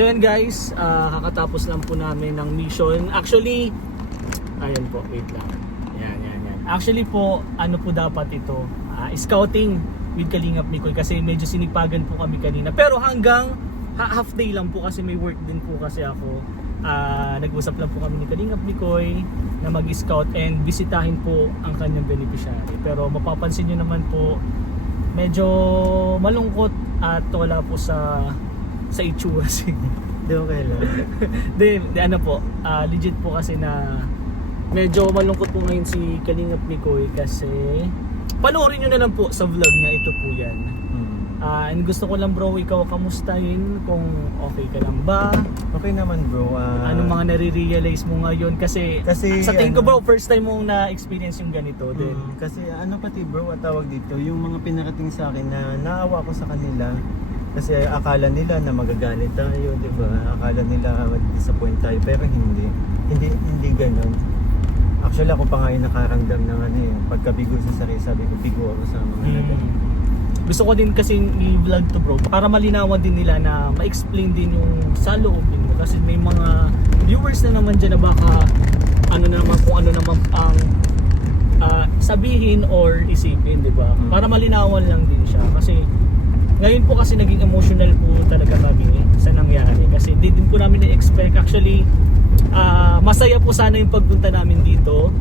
So yan guys, kakatapos lang po namin ng mission. Actually, ayan po, wait lang. Yan. Actually po, ano po dapat ito? Scouting with Kalingap Mikoy kasi medyo sinipagan po kami kanina. Pero hanggang half day lang po kasi may work din po kasi ako. Nag-usap lang po kami ni Kalingap Mikoy na mag-scout and bisitahin po ang kanyang beneficiary. Pero mapapansin nyo naman po, medyo malungkot at wala po sa itsura siya. Di okay lang. Ano po, legit po kasi na medyo malungkot po ngayon si Kalingap Mikoy kasi panoorin nyo na lang po sa vlog niya, ito po yan. And gusto ko lang bro, ikaw kamustahin kung okay ka lang ba? Okay naman bro. Ano mga nare-realize mo ngayon? Kasi sa tingin ko bro, first time mong na-experience yung ganito din. Kasi ano pati bro, at tawag dito, yung mga pinarating sa akin na naawa ko sa kanila. Kasi akala nila na magagalit tayo, di ba? Akala nila mag-disappoint tayo, pero hindi ganoon. Actually ako pa nga yung nakaramdam ng ano eh, pagkabigo sa sarili, sabi ko bigo ako sa mga nagano. Gusto ko din kasi i-vlog to bro para malinawan din nila na ma-explain din yung sa loobin mo kasi may mga viewers na naman dyan na baka ano naman kung ano naman ang sabihin or isipin, di ba? Para malinawan lang din siya kasi ngayon po kasi naging emotional po talaga kami sa nangyari kasi di din po namin na-expect. Actually masaya po sana yung pagpunta namin dito.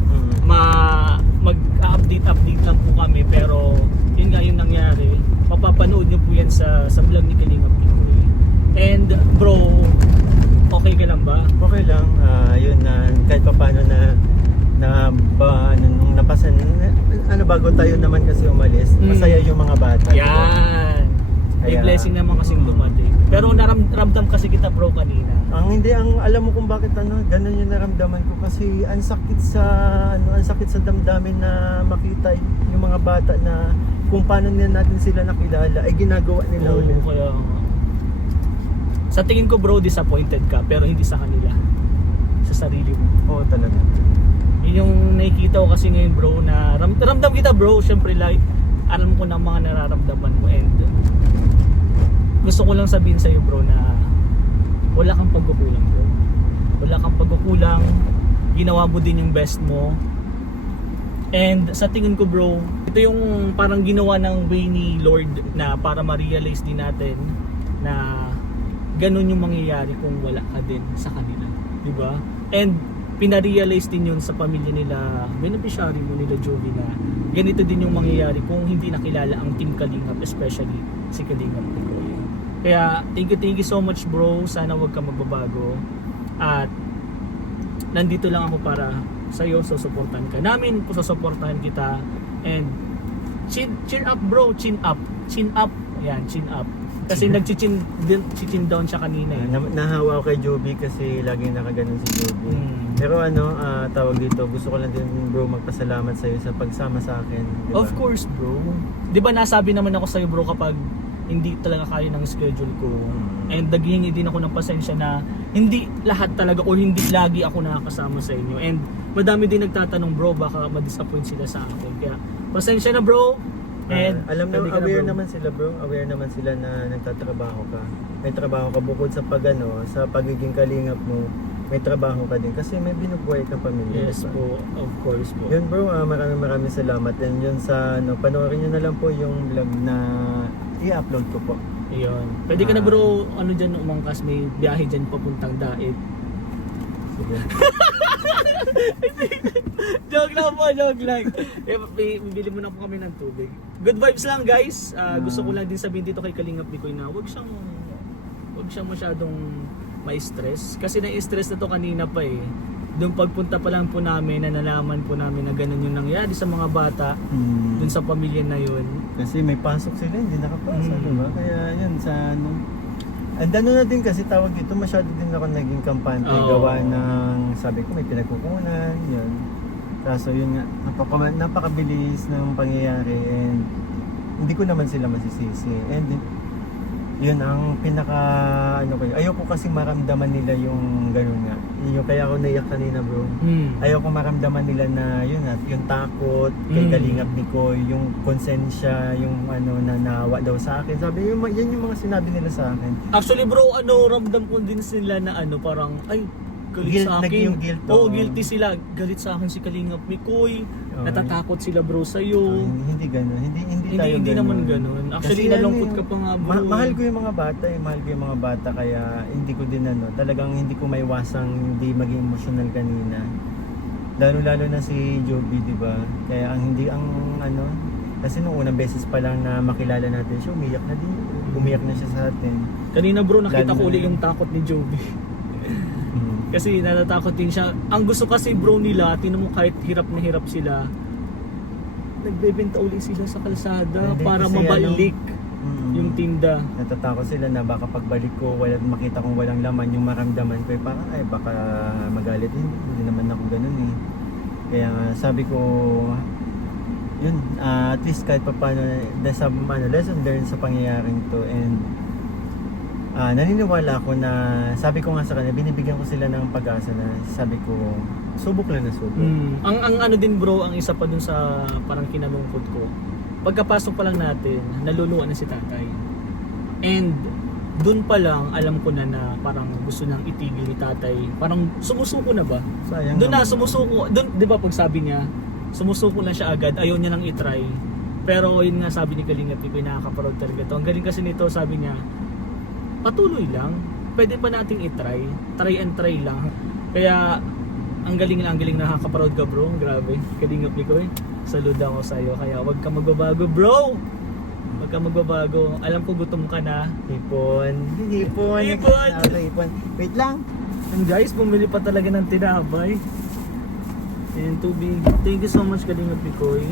Mag-update lang po kami pero yun nga yung nangyari. Mapapanood nyo po yan sa vlog ni Kalingap Mikoy. And bro, okay ka lang ba? Okay lang, yun na kahit pa paano nung napasan, bago tayo naman kasi umalis, masaya yung mga bata. Yan! May blessing naman kasing dumating. Pero naramdam kasi kita bro kanina. Alam mo kung bakit ganun yung naramdaman ko kasi ang sakit sa damdamin na makita yung mga bata na kung paano natin sila nakilala ay ginagawa nila ulit. Kaya sa tingin ko bro, disappointed ka pero hindi sa kanila, sa sarili mo. Oo talaga. Yun yung nakikita ko kasi ngayon bro na ramdam kita bro, syempre like alam ko na mga nararamdaman mo and gusto ko lang sabihin sa iyo bro na wala kang pagkukulang bro. Wala kang pagkukulang, ginawa mo din yung best mo. And sa tingin ko bro, ito yung parang ginawa ng way ni Lord na para ma-realize din natin na ganun yung mangyayari kung wala ka din sa kanila, di ba? And pina-realize din yun sa pamilya nila, beneficiary mo nila Jovi na ganito din yung mangyayari kung hindi nakilala ang Team Kalingap, especially si Kalingap Mikoy. Kaya thank you so much bro, sana wag ka magbabago at nandito lang ako para sa'yo, susuportahan ka namin, susuportahan kita and cheer up bro, chin up, yan, chin up kasi nag-chin down siya kanina eh. Nahawa ako kay Joby kasi lagi nakaganon si Joby. Pero tawag dito, gusto ko lang din bro magpasalamat sa'yo sa pagsama sa akin, diba? Of course bro, di ba nasabi naman ako sa'yo bro kapag hindi talaga kaya ng schedule ko and naghihingi din ako ng pasensya na hindi lahat talaga o hindi lagi ako nakakasama sa inyo and madami din nagtatanong bro baka ma-disappoint sila sa akin kaya pasensya na bro and alam na aware naman sila na nagtatrabaho ka, may trabaho ka bukod sa sa pagiging kalingap mo, may trabaho ka din kasi may binubuhay kang pamilya. Yes po, of course po. Yun bro, maraming salamat and yun sa panoorin nyo na lang po yung vlog na i-upload ko po. Ayun. Pwede ka na bro, dyan umangkas, may biyahe dyan papuntang Daet. Sige. Joke lang. Bibili mo na po kami ng tubig. Good vibes lang guys. Gusto ko lang din sabihin dito kay Kalingap Mikoy na wag siyang masyadong ma-stress. Kasi na-stress na to kanina pa eh. Doon pagpunta pa lang po namin, na nalaman po namin na ganun yung nangyari sa mga bata doon sa pamilya na yun. Kasi may pasok sila, hindi nakapasa, diba? Kaya yun, and ano na din kasi tawag dito, masyado din ako naging kampante, gawa ng, sabi ko may pinagkukunan, yun. Kaso yun nga, napakabilis ng pangyayari and hindi ko naman sila masisisi. And Yun ang pinaka ano ko. Ayoko kasi maramdaman nila yung gano'n nga. Yung kaya ako naiyak kanina, bro. Ayoko maramdaman nila na yun at yung takot kay Kalingap ni Koy, yung konsensya, yung ano na nawa daw sa akin. Sabi yan yung mga sinabi nila sa akin. Actually bro, ramdam ko din sila na parang ay galit sa akin. Naging guilt, Oo, guilty sila. Galit sa akin si Kalingap Mikoy. Natatakot sila bro sa'yo. Hindi gano'n. Hindi tayo Hindi ganun. naman ganun. Actually, Kasi nalungkot ka pa nga bro. Mahal ko yung mga bata mahal ko yung mga bata kaya hindi ko din talagang hindi ko maiwasang hindi maging emotional kanina. Lalo na si Joby, di ba? Kaya kasi nung unang beses pa lang na makilala natin siya, umiyak na siya sa atin. Kanina bro, nakita Lalo ko na- uli yung takot ni Joby. Kasi natatakot din siya. Ang gusto kasi bro nila, tinan mo kahit hirap na hirap sila, nagbebenta uli sila sa kalsada Hindi, para kasi mabalik yung tinda. Natatakot sila na baka pagbalik ko, makita kong walang laman, yung maramdaman ko, parang baka magalit. Hindi naman ako ganun eh. Kaya nga, sabi ko, yun, at least kahit pa paano, lesson learned sa pangyayaring to. And naniniwala ako na, sabi ko nga sa kanila, binibigyan ko sila ng pag-asa na sabi ko, subok lang na subok. Ang ano din bro, ang isa pa dun sa parang kinalungkot ko, pagkapasok pa lang natin, naluluwa na si tatay. And dun pa lang, alam ko na parang gusto nang itigil ni tatay. Parang sumusuko na ba? Sayang Doon na naman. sumusuko. Doon, 'di ba pag sabi niya, sumusuko na siya agad, ayaw niya nang i-try. Pero yun nga sabi ni Kalingap, nakakaparod talaga to. Ang galing kasi nito, sabi niya, patuloy lang. Pwede pa nating i-try. Try and try lang. Kaya ang galing nakakaparod ka bro. Grabe. Kalingap ni Koy. Saluda ako sa iyo. Kaya wag ka magbabago bro. Wag ka magbabago. Alam ko gutom ka na. Hipon. Wait lang. And guys, bumili pa talaga ng tinapay. And tubig. Thank you so much Kalingap ni Koy.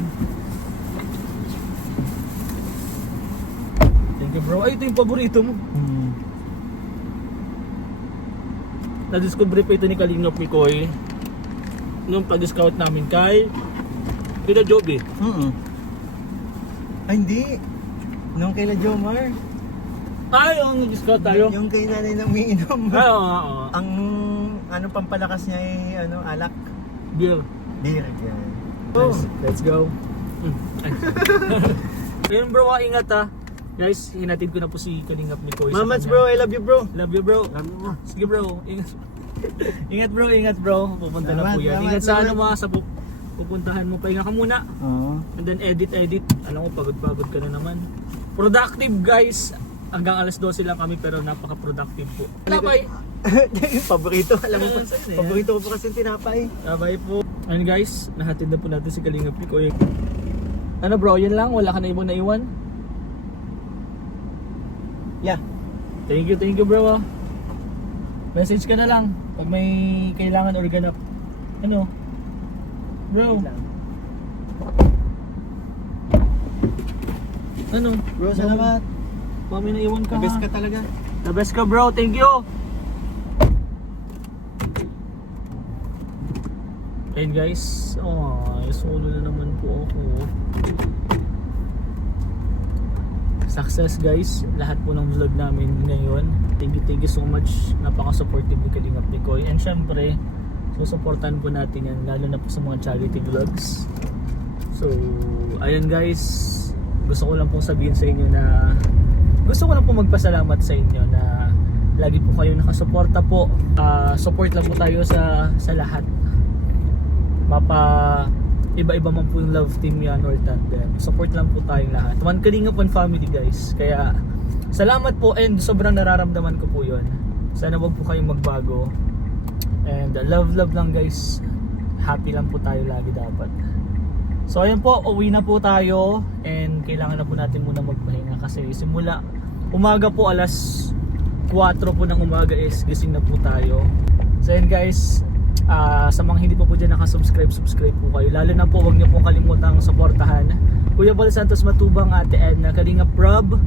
Thank you bro. Ay, ito yung paborito mo. Na-discover pa ito ni Kalingap Mikoy nung pag-scout namin kay Kila Joby. Ay, hindi. Nung kay Jomar. Ay, yung nag-scout tayo. Yung kay nanay na umiinom. Ay, oo. Ang pampalakas niya ay alak. Beer. Beer. Yan. Nice. Let's go. Ayun bro, ingat ha. Guys, hinatid ko na po si Kalingap Mikoy. Mamats bro, I love you bro. Love you bro. Sige bro, ingat. Ingat bro. Pupunta na po yan. Salamat, Ingat sa salamat. sa pupuntahan mo. Pahinga ka muna. Oo. And then edit. Alam mo, pagod ka na naman. Productive guys. Hanggang alas 12 lang kami pero napaka-productive po. Tinapay. Paborito, alam mo pa. Sa'yo na yan. Paborito ko pa kasi tinapay. Sabay po. Ayun guys, nahatid na po natin si Kalingap Mikoy. Ano bro, yan lang? Wala ka na ibang naiwan? Yeah. Thank you bro. Message ka na lang pag may kailangan or ganap. Ano? Bro. Ano? Bro, salamat. Mami na iwan ka. The best ka talaga. The best ka bro, thank you. Ayun guys, solo na naman po ako. Success guys, lahat po ng vlog namin ngayon. Thank you so much. Napaka-supportive ni Kalingap Mikoy. And syempre, susuportahan po natin yan, lalo na po sa mga charity vlogs. So, ayun guys, gusto ko lang pong sabihin sa inyo na gusto ko lang po magpasalamat sa inyo na lagi po kayo nakasuporta po. Support lang po tayo sa lahat. Iba-iba man po yung love team yan or tandem. Support lang po tayong lahat. One Kalingap, one family guys. Kaya salamat po and sobrang nararamdaman ko po yun. Sana wag po kayong magbago. And love lang guys. Happy lang po tayo lagi dapat. So ayun po, uwi na po tayo. And kailangan na po natin muna magpahinga. Kasi simula umaga po alas 4 po ng umaga is gising na po tayo. So ayun guys, sa mga hindi pa po dyan nakasubscribe, subscribe po kayo. Lalo na po, huwag niyo po kalimutang suportahan Kuya Bal Santos Matubang, Ate Edna, Kalingap Rob,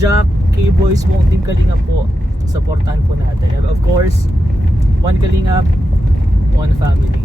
Jack, K-Boys, buong team Kalingap po. Suportahan po natin. And of course, one Kalingap, one family.